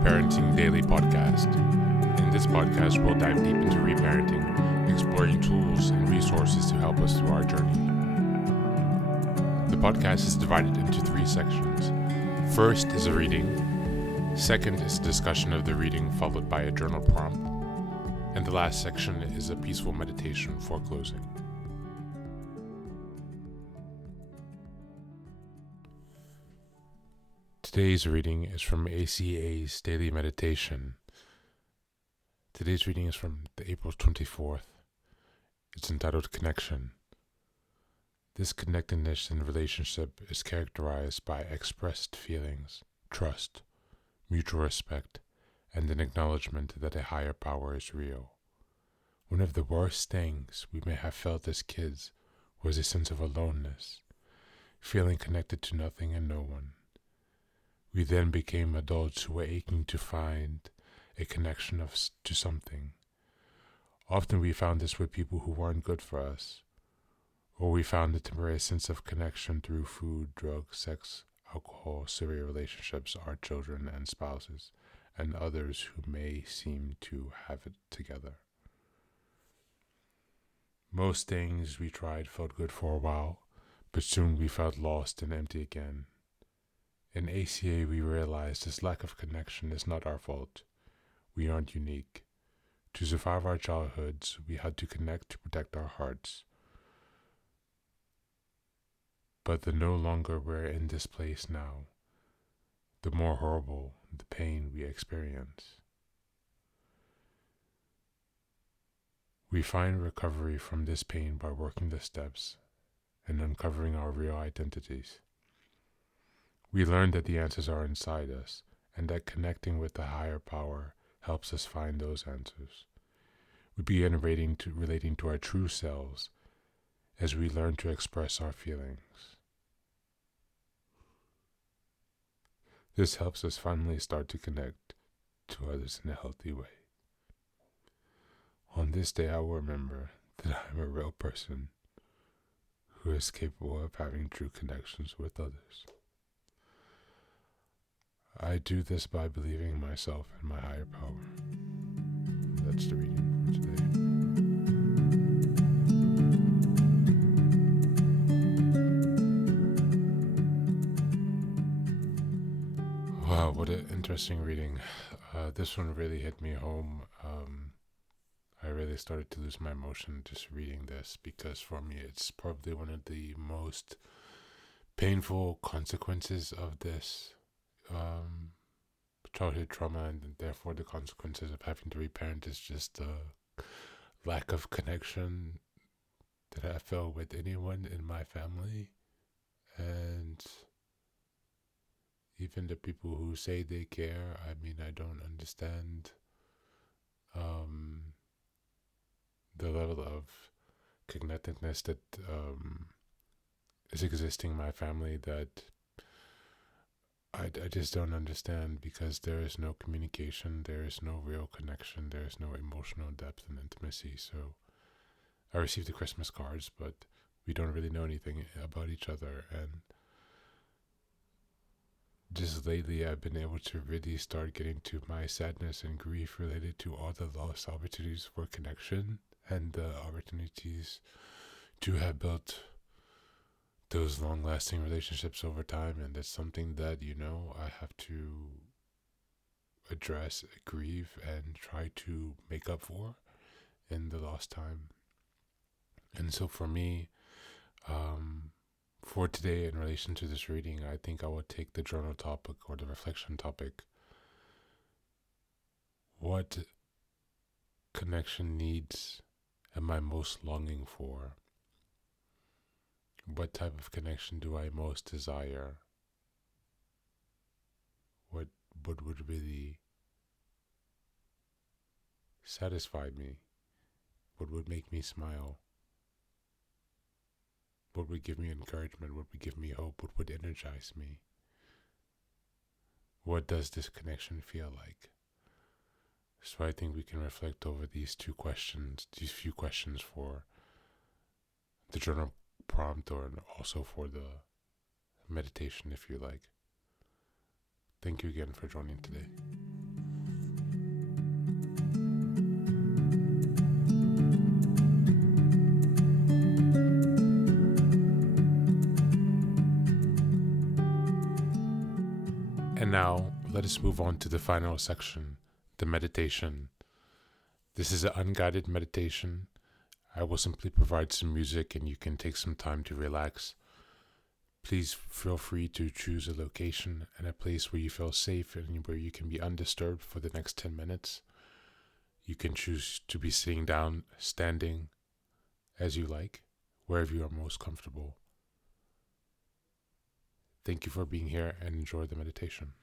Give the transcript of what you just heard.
Reparenting Daily podcast. In this podcast, we'll dive deep into reparenting, exploring tools and resources to help us through our journey. The podcast is divided into 3 sections. First is a reading. Second is a discussion of the reading, followed by a journal prompt. And the last section is a peaceful meditation for closing. Today's reading is from ACA's Daily Meditation. Today's reading is from April 24th. It's entitled Connection. This connectedness in relationship is characterized by expressed feelings, trust, mutual respect, and an acknowledgement that a higher power is real. One of the worst things we may have felt as kids was a sense of aloneness, feeling connected to nothing and no one. We then became adults who were aching to find a connection to something. Often we found this with people who weren't good for us, or we found a temporary sense of connection through food, drugs, sex, alcohol, serial relationships, our children and spouses, and others who may seem to have it together. Most things we tried felt good for a while, but soon we felt lost and empty again. In ACA, we realized this lack of connection is not our fault. We aren't unique. To survive our childhoods, we had to connect to protect our hearts. But the no longer we're in this place now, the more horrible the pain we experience. We find recovery from this pain by working the steps and uncovering our real identities. We learn that the answers are inside us, and that connecting with the higher power helps us find those answers. We begin relating to our true selves as we learn to express our feelings. This helps us finally start to connect to others in a healthy way. On this day, I will remember that I am a real person who is capable of having true connections with others. I do this by believing in myself and my higher power. That's the reading for today. Wow, what an interesting reading. This one really hit me home. I really started to lose my emotion just reading this, because for me it's probably one of the most painful consequences of this childhood trauma, and therefore the consequences of having to reparent is just the lack of connection that I felt with anyone in my family, and even the people who say they care. I mean, I don't understand the level of connectedness that is existing in my family, that I just don't understand, because there is no communication, there is no real connection, there is no emotional depth and intimacy. So I received the Christmas cards, but we don't really know anything about each other. And just lately I've been able to really start getting to my sadness and grief related to all the lost opportunities for connection and the opportunities to have built those long-lasting relationships over time. And that's something that, I have to address, grieve, and try to make up for in the lost time. And so for me, for today, in relation to this reading, I think I will take the journal topic, or the reflection topic. What connection needs am I most longing for? What type of connection do I most desire? What would really satisfy me? What would make me smile? What would give me encouragement? What would give me hope? What would energize me? What does this connection feel like? So I think we can reflect over these few questions for the journal prompt, or also for the meditation, if you like. Thank you again for joining today. Now, let us move on to the final section, the meditation. This is an unguided meditation. I will simply provide some music and you can take some time to relax. Please feel free to choose a location and a place where you feel safe and where you can be undisturbed for the next 10 minutes. You can choose to be sitting down, standing, as you like, wherever you are most comfortable. Thank you for being here and enjoy the meditation.